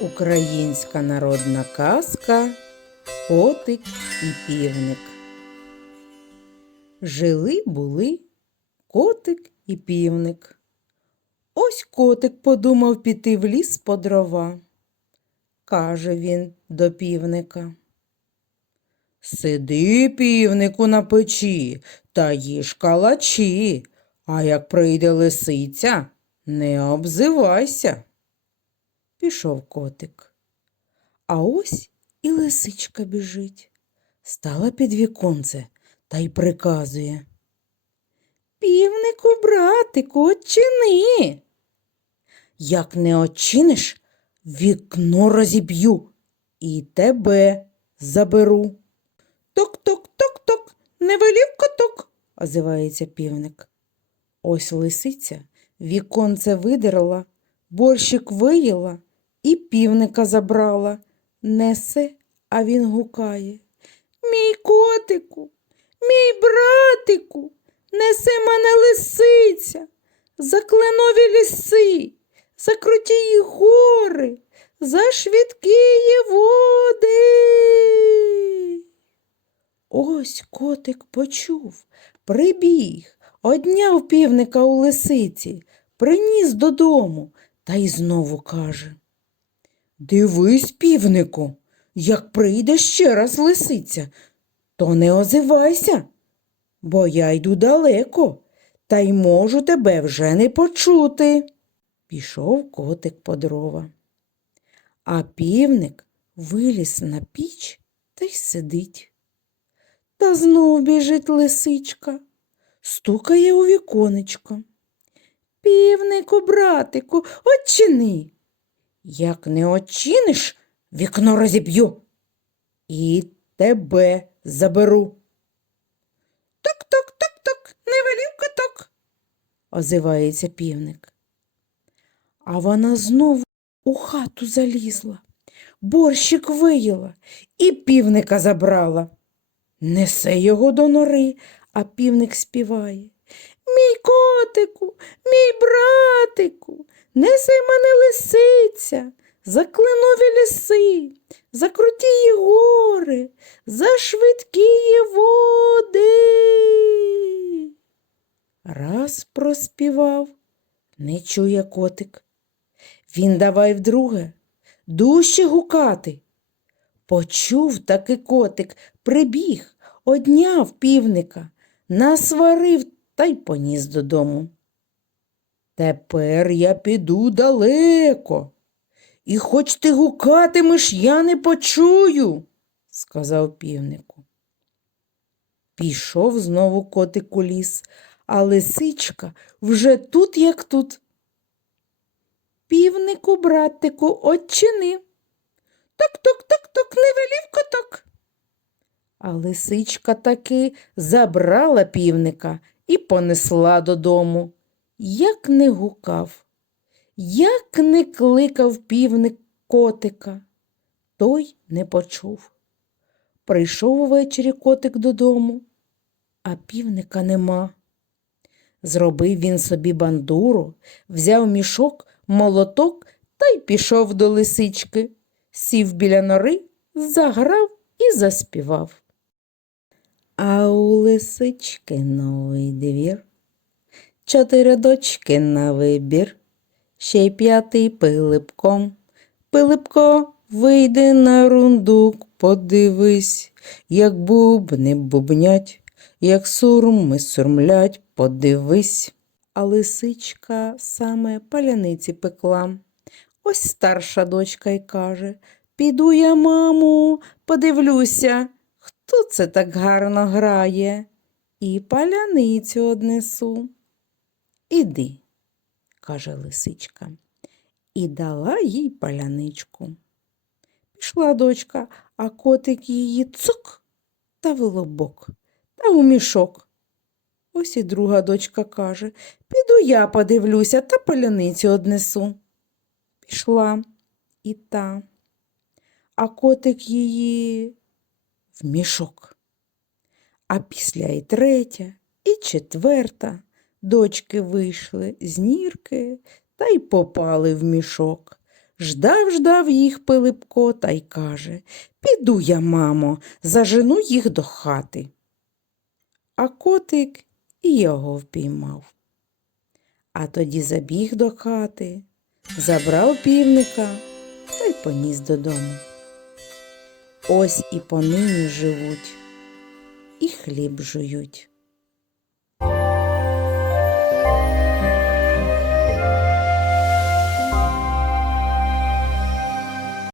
Українська народна казка Котик і півник. Жили були котик і півник. Ось котик подумав піти в ліс по дрова. Каже він до півника. Сиди, півнику, на печі та їж калачі, а як прийде лисиця, не обзивайся. Пішов котик. А ось і лисичка біжить. Стала під віконце та й приказує. Півнику, братику, очини. Як не очиниш, вікно розіб'ю і тебе заберу. Ток-ток-ток-ток, не велів коток, озивається півник. Ось лисиця віконце видерла, борщик виїла і півника забрала. Несе, а він гукає. Мій котику, мій братику, несе мене лисиця, за кленові ліси, за крутії гори, за швидкії води. Ось котик почув, прибіг, одняв півника у лисиці, приніс додому та й знову каже. Дивись, півнику, як прийде ще раз лисиця, то не озивайся, бо я йду далеко та й можу тебе вже не почути. Пішов котик по дрова. А півник виліз на піч та й сидить. Та знов біжить лисичка, стукає у віконечко. Півнику, братику, очини. Як не очиниш, вікно розіб'ю і тебе заберу. Ток-ток-ток-ток, не велів коток, озивається півник. А вона знову у хату залізла, борщик виїла і півника забрала. Несе його до нори, а півник співає. Мій котику, мій братику, несе мене лисиця, за кленові ліси, за крутії гори, за швидкії води. Раз проспівав, не чує котик. Він давай вдруге, дужче гукати. Почув таки котик, прибіг, одняв півника, насварив та й поніс додому. Тепер я піду далеко, і хоч ти гукатимеш, я не почую, сказав півнику. Пішов знову котик у ліс, а лисичка вже тут, як тут. Півнику, братику, отчини. Ток-ток-ток-ток, не велів коток. А лисичка таки забрала півника і понесла додому. Як не гукав, як не кликав півник котика, той не почув. Прийшов увечері котик додому, а півника нема. Зробив він собі бандуру, взяв мішок, молоток та й пішов до лисички, сів біля нори, заграв і заспівав. А у лисички новий двір, чотири дочки на вибір, ще й п'ятий пилипком. Пилипко, вийди на рундук, подивись, як бубни бубнять, як сурми сурмлять, подивись. А лисичка саме паляниці пекла. Ось старша дочка й каже Піду я, маму, подивлюся, хто це так гарно грає, і паляницю однесу. Іди, каже лисичка, і дала їй паляничку. Пішла дочка, а котик її цук та в лобок, та у мішок. Ось і друга дочка каже Піду я подивлюся та паляницю однесу. Пішла і та, а котик її в мішок. А після і третя, і четверта дочки вийшли з нірки та й попали в мішок. Ждав, ждав їх Пилипко та й каже Піду я, мамо, зажену їх до хати. А котик і його впіймав. А тоді забіг до хати, забрав півника та й поніс додому. Ось і понині живуть, і хліб жують.